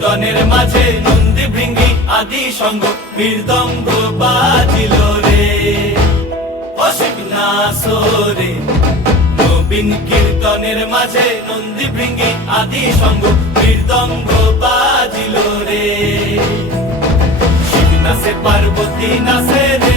কীর্তনের মাঝে নন্দী ভৃঙ্গি আদি সঙ্গ মৃদঙ্গ বাজিল রে অসিক নাসরে নবীন কীর্তনের মাঝে নন্দী ভৃঙ্গি আদি সঙ্গ মৃদঙ্গ বাজিল রে শিব নাচে পার্বতী নাচে রে